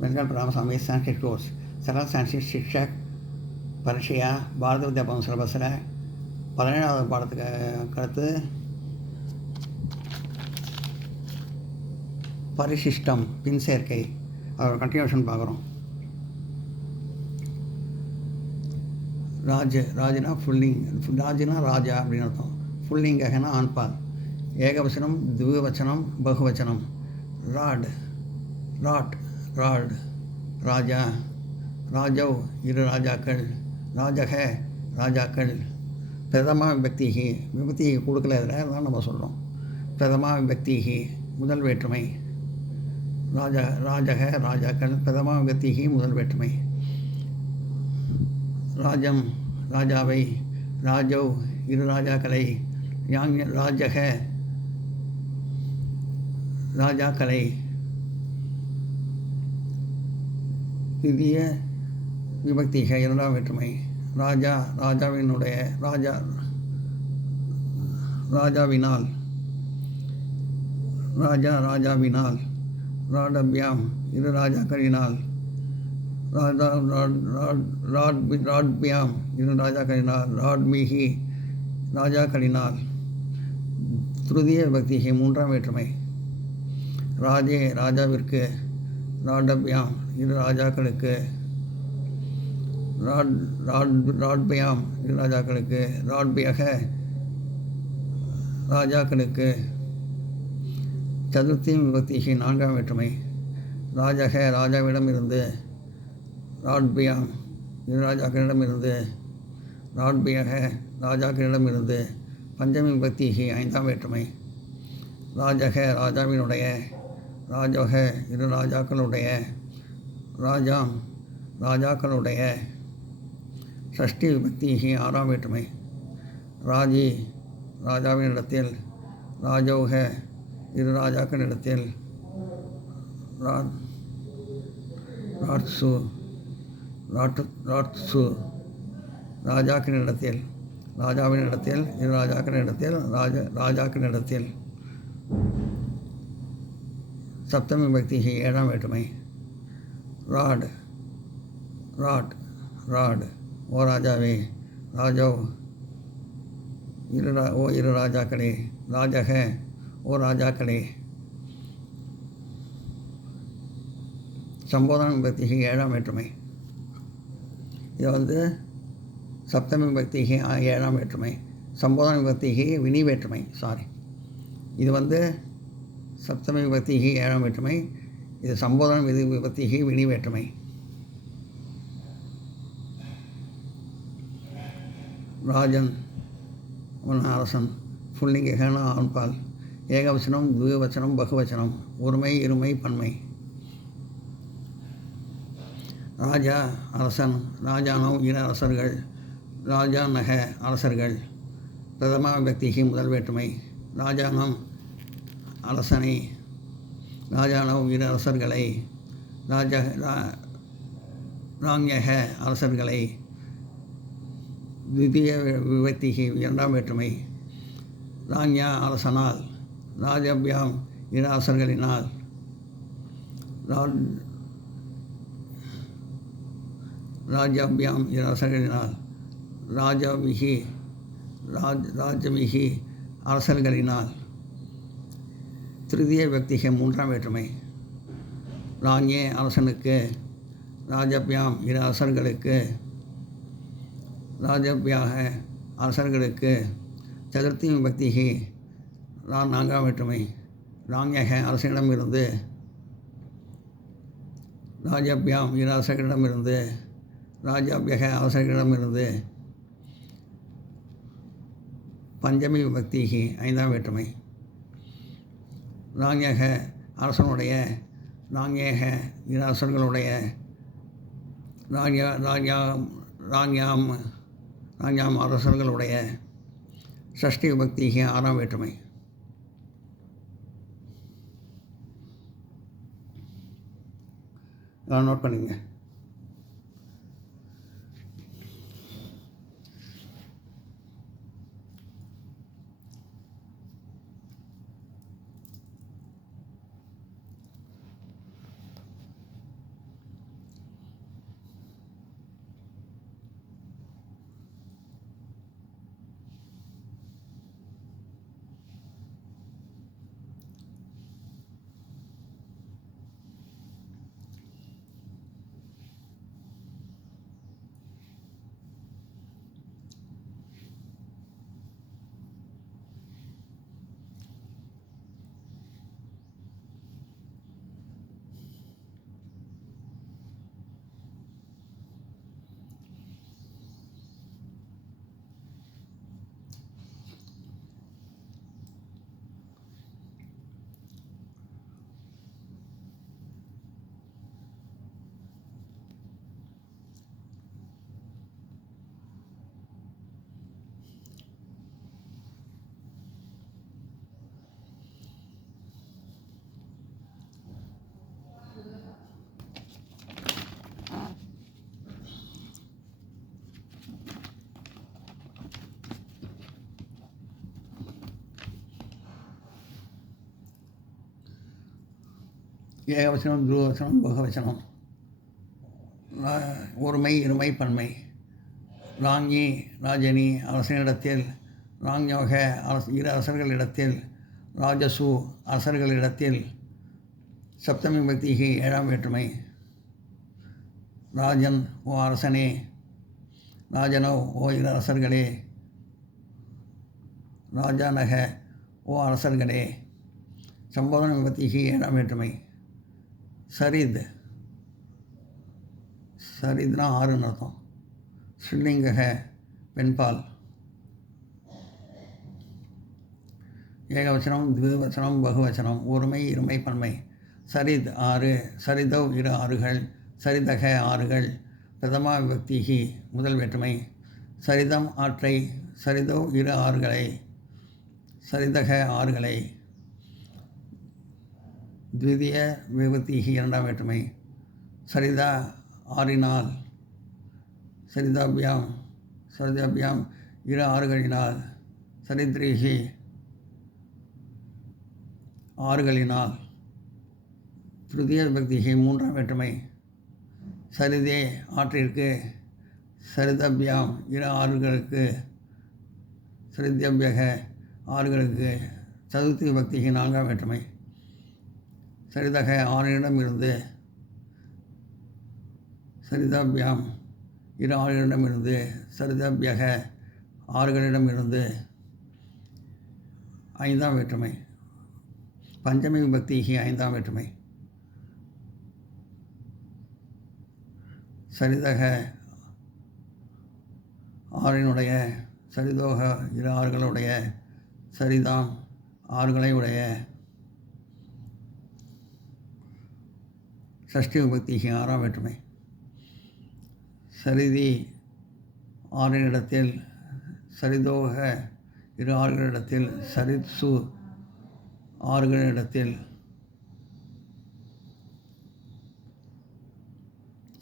Venkat Ramaswamy Sanskrit course सरल संस्कृत शिक्षक பரீட்சையா பாரத வித்யாபவன் சிலபஸில் 17வது பாடத்துக்கு அடுத்து பரிசிஷ்டம் பின் சேர்க்கை அதோட கண்டினியூஷன் பார்க்குறோம். ராஜுனா ஃபுல்லிங், ராஜுனா ராஜா அப்படின்னு அர்த்தம். ஃபுல்லிங்கனா ஆண்பால், ஏகவசனம் துவவச்சனம் பகுவச்சனம். ராட் ராஜா, ராஜவ் இரு ராஜாக்கள், ராஜக ராஜாக்கள். பிரதமா விபக்திகி, விபக்தி கொடுக்கல இதில், அதான் நம்ம சொல்கிறோம். பிரதமா விபக்திகி முதல் வேற்றுமை. ராஜக ராஜாக்கள், பிரதமா விபக்திகி முதல் வேற்றுமை. ராஜம் ராஜாவை, ராஜவ் இரு ராஜாக்களை, ராஜக ராஜாக்களை. திதிய விபக்திக இரண்டாம் வேற்றுமை. ராஜாவினுடைய, ராஜாவினால், ராஜாவினால். ராடபியாம் இரு ராஜாக்களினால், ராட்பியாம் இரு ராஜாக்களினால். ராட்மிகி ராஜாக்களினால். திருதிய விபக்திகை மூன்றாம் வேற்றுமை. ராஜே ராஜாவிற்கு, ராடபியாம் இரு ராஜாக்களுக்கு, ராட்பியாம் இரு ராஜாக்களுக்கு, ராட்பியக ராஜாக்களுக்கு. சதுர்த்தி விபக்திகை நான்காம் வேற்றுமை. ராஜக ராஜாவிடமிருந்து, ராட்பியாம் இரு ராஜாக்களிடமிருந்து, ராட்பியக ராஜாக்களிடமிருந்து. பஞ்சமி விபக்திகை ஐந்தாம் வேற்றுமை. ராஜக ராஜாவினுடைய, ராஜக இரு ராஜாக்களுடைய, ராஜாம் ராஜாக்களுடைய. ஷஷ்டி விபக்திகை ஆறாம் வேற்றுமை. ராஜி ராஜாவினிடத்தில், ராஜோக இரு ராஜாக்களிடத்தில். ராட்சு ராஜாக்களிடத்தில், ராஜாவினிடத்தில் இரு ராஜாக்களிடத்தில், ராஜாக்களிடத்தில். சப்தமி விபக்திகை ஏழாம் வேற்றுமை. ராட் ஓ ராஜாவே, ராஜவ் இரு ராஜாக்களே, ராஜக ஓ ராஜாக்களே. சம்போதன விபக்திகை ஏழாம் வேற்றுமை. இது சப்தமி விபக்திகை ஏழாம் வேற்றுமை. சம்போதன விபக்திகை வினி வேற்றுமை. இது சப்தமி விபக்திகை ஏழாம் வேற்றுமை. இது சம்போதன விபக்திகை வினி வேற்றுமை. ராஜன் அரசன். புல்லிங்கன ஆண்பால், ஏகவசனம் துவவச்சனம் பகுவச்சனம். ஒருமை இருமை பன்மை. ராஜா அரசன், ராஜானவ் இரு அரசர்கள், ராஜாநக அரசர்கள். பிரதமா விபக்திகை முதல் வேற்றுமை. ராஜானம் அரசனை, ராஜானவ் இரு அரசர்களை, ராஞக அரசர்களை. திதிய விபக்திகை இரண்டாம் வேற்றுமை. ராஞா அரசனால், ராஜபியாம் இரு அரசர்களினால். ராஜபியாம் இரு அரசர்களினால். ராஜமிகி அரசர்களினால். திருதிய விபக்திகை மூன்றாம் வேற்றுமை. ராஞே அரசனுக்கு, ராஜபியாம் இரு அரசர்களுக்கு, ராஜபியாக அரசர்களுக்கு. சதுர்த்தி விபக்திகை நான்காம் வேற்றுமை. ராஞக அரசனிடமிருந்து, ராஜபியாம் இரு அரசர்களிடமிருந்து, ராஜாபியக அரசர்களிடமிருந்து. பஞ்சமி விபக்திகை ஐந்தாம் வேற்றுமை. ராஞக அரசனுடைய, ராஞேக இரு அரசர்களுடைய, ராஞாம் அரசர்களுடைய. ஷஷ்டி விபக்திகை ஆறாம் வேற்றுமை. நோட் பண்ணிங்க. ஏகவசனம், துருவவசனம், பகுவசனம். ஒருமை, இருமை, பன்மை. ராஞ்சி, ராஜனி அரசனிடத்தில், ராஞ்யோக இரு அரசர்களிடத்தில், ராஜசு அரசர்களிடத்தில். சப்தமி விபக்திக்கு 7ஆம் வேற்றுமை. ராஜன் ஓ அரசனே, ராஜனோ ஓ இரு அரசர்களே, ராஜானக ஓ அரசர்களே. சம்போதன விபக்திக்கு 7ஆம் வேற்றுமை. சரித், சரித்னா 6ன்னு அர்த்தம். ஸ்ரீலிங்கக பெண்பால். ஏகவசனம், திவவசனம், பகுவசனம். ஒருமை, இருமை, பன்மை. சரித் 6, சரிதவ் இரு ஆறுகள், சரிதக ஆறுகள். பிரதமா விபக்திக்கு முதல் வேற்றுமை. சரிதம் ஆற்றை, சரிதவ் இரு ஆறுகளை, சரிதக ஆறுகளை. த்விதிய விபக்திக்கு 2ஆம் வேற்றுமை. சரிதா ஆறினால், சரிதாபியாம், சரிதாபியாம் இரு ஆறுகளினால், சரித்ரீகி ஆறுகளினால். திருதிய விபக்திக்கு 3ஆம் வேற்றுமை. சரிதே ஆற்றிற்கு, சரிதபியாம் இரு ஆறுகளுக்கு, சரித்யபியக ஆறுகளுக்கு. சதுர்த்தி விபக்திக்கு 4ஆம் வேற்றுமை. சரிதக ஆறினிடமிருந்து, சரிதாபியாம் இரு ஆறுகளிடமிருந்து, சரிதாபியக ஆறுகளிடமிருந்து. 5ஆம் வேற்றுமை. பஞ்சமி விபக்திக்கு 5ஆம் வேற்றுமை. சரிதக ஆறினுடைய, சரிதோக இரு ஆறுகளுடைய, சரிதாம் ஆறுகளை உடைய. ஷஷ்டி விபக்திக்கு 6ஆம் வேற்றுமை. சரிதி ஆறினிடத்தில், சரிதோக இரு ஆறுகளிடத்தில், சரித்சு ஆறுகளிடத்தில்.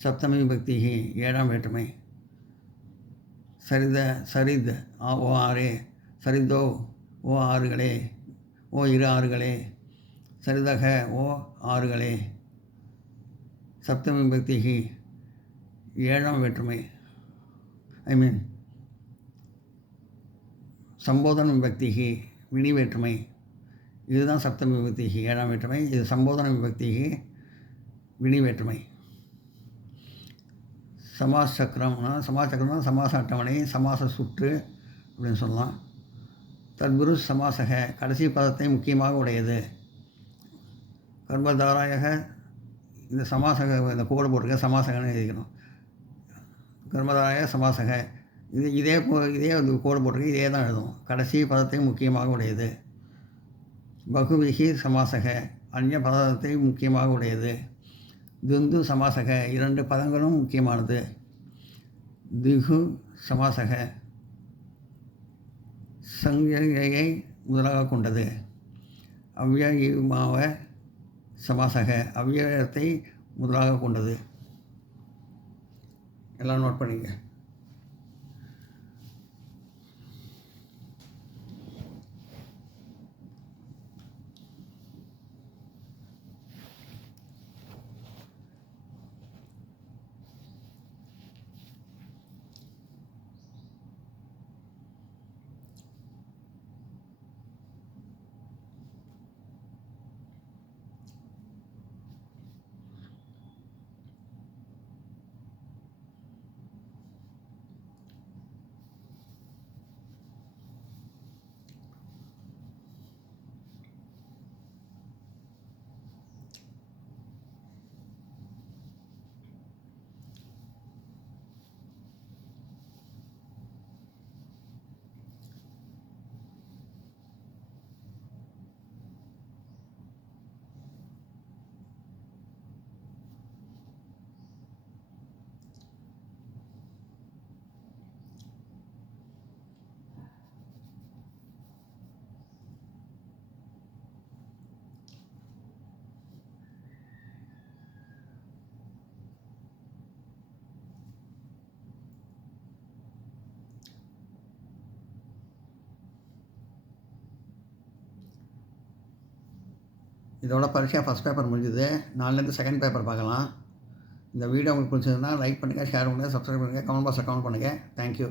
சப்தமி விபக்திக்கு 7ஆம் வேற்றுமை. சரித் ஓ ஆறே, சரிதோ ஓ ஆறுகளே, ஓ இரு ஆறுகளே, சரிதக ஓ ஆறுகளே. சப்தமி விபக்திக்கு 7ஆம் வேற்றுமை. சம்போதன விபக்திக்கு வினி வேற்றுமை. இதுதான் சப்தமி விபக்திக்கு 7ஆம் வேற்றுமை. இது சம்போதன விபக்திக்கு வினி வேற்றுமை. சமாச சக்கரம்னா, சமாச சக்கரம் தான் சமாச அட்டவணை, சமாச சுற்று அப்படின்னு சொல்லலாம். தத்புரு சமாசக கடைசி பதத்தை முக்கியமாக உடையது. கர்மதாராயக இந்த சமாசக, இந்த கோடு போட்டிருக்க சமாசகன்னு எழுதிக்கணும். கர்மதாராய சமாசக இதே கோடு போட்டிருக்கு, இதே தான் எழுதும். கடைசி பதத்தை முக்கியமாக உடையது. பகுவிகி சமாசக அந்நிய பதத்தை முக்கியமாக உடையது. துந்து சமாசக 2 பதங்களும் முக்கியமானது. திகு சமாசக சங்கையை முதலாக கொண்டது. அவ்யயமாவ சமாசக அவ்யயத்தை முதலாக கொண்டது. எல்லாம் நோட் பண்ணிங்க. இதோட பரீட்சை ஃபஸ்ட் பேப்பர் முடிஞ்சுது. நாளைலேருந்து செகண்ட் பேப்பர் பார்க்கலாம். இந்த வீடியோ உங்களுக்கு பிடிச்சதுன்னா லைக் பண்ணுங்கள், ஷேர் பண்ணுங்கள், சப்ஸ்கிரைப் பண்ணுங்கள், கமெண்ட் பாக்ஸில் கமெண்ட் பண்ணுங்கள். தேங்க்யூ.